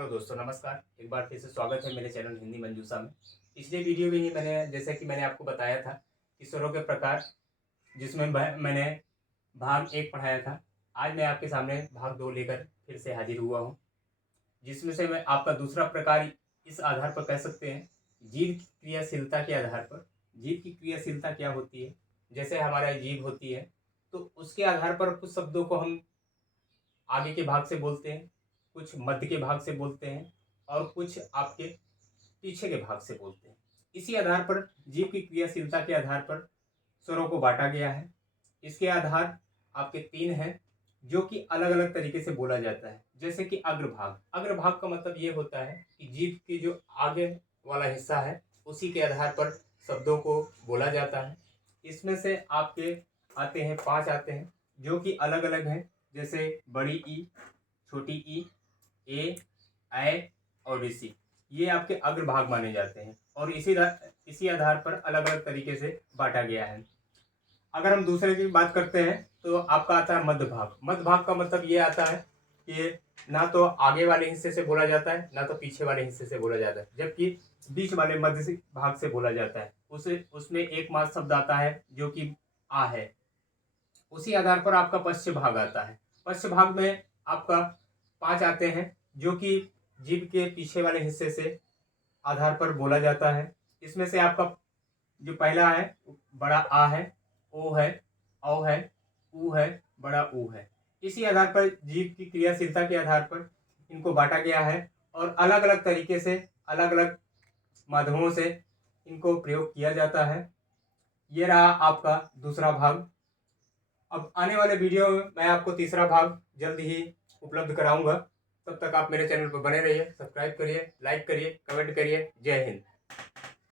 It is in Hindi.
हेलो दोस्तों, नमस्कार। एक बार फिर से स्वागत है मेरे चैनल हिंदी मंजूषा में। पिछले वीडियो में ही मैंने आपको बताया था कि स्वरों के प्रकार, जिसमें मैंने भाग 1 पढ़ाया था। आज मैं आपके सामने भाग 2 लेकर फिर से हाजिर हुआ हूँ, जिसमें से मैं आपका दूसरा प्रकार इस आधार पर कह सकते हैं, जीव की क्रियाशीलता के आधार पर। जीव की क्रियाशीलता क्या होती है? जैसे हमारा जीव होती है, तो उसके आधार पर कुछ शब्दों को हम आगे के भाग से बोलते हैं, कुछ मध्य के भाग से बोलते हैं और कुछ आपके पीछे के भाग से बोलते हैं। इसी आधार पर जीव की क्रियाशीलता के आधार पर स्वरों को बांटा गया है। इसके आधार आपके 3 हैं, जो कि अलग-अलग तरीके से बोला जाता है। जैसे कि अग्रभाग। अग्रभाग का मतलब ये होता है कि जीव की जो आगे वाला हिस्सा है, उसी के आधार पर शब्दों को बोला जाता है। इसमें से आपके आते हैं 5 आते हैं, जो कि अलग-अलग हैं। जैसे बड़ी ई, छोटी ई, ए, ऐ और ऋषि। ये आपके अग्रभाग माने जाते हैं और इसी आधार पर अलग-अलग तरीके से बांटा गया है। अगर हम दूसरे की बात करते हैं तो आपका आता है मध्य भाग। मध्य भाग का मतलब ये आता है कि ना तो आगे वाले हिस्से से बोला जाता है, ना तो पीछे वाले हिस्से से बोला जाता है, जबकि बीच वाले मध्य से भाग से बोला जाता है। उसे उसमें एकमात्र शब्द आता है जो कि आ है। उसी आधार पर आपका पश्चिम भाग आता है। पश्चिम भाग में आपका 5 आते हैं, जो कि जीभ के पीछे वाले हिस्से से आधार पर बोला जाता है। इसमें से आपका जो पहला है, बड़ा आ है, ओ है, औ है, ऊ है, बड़ा ऊ है। इसी आधार पर जीभ की क्रियाशीलता के आधार पर इनको बांटा गया है और अलग-अलग तरीके से, अलग-अलग माध्यमों से इनको प्रयोग किया जाता है। ये रहा आपका दूसरा भाग। अब आने वाले वीडियो में मैं आपको तीसरा भाग जल्द ही उपलब्ध कराऊंगा। तब तक आप मेरे चैनल पर बने रहिए, सब्सक्राइब करिए, लाइक करिए, कमेंट करिए। जय हिंद।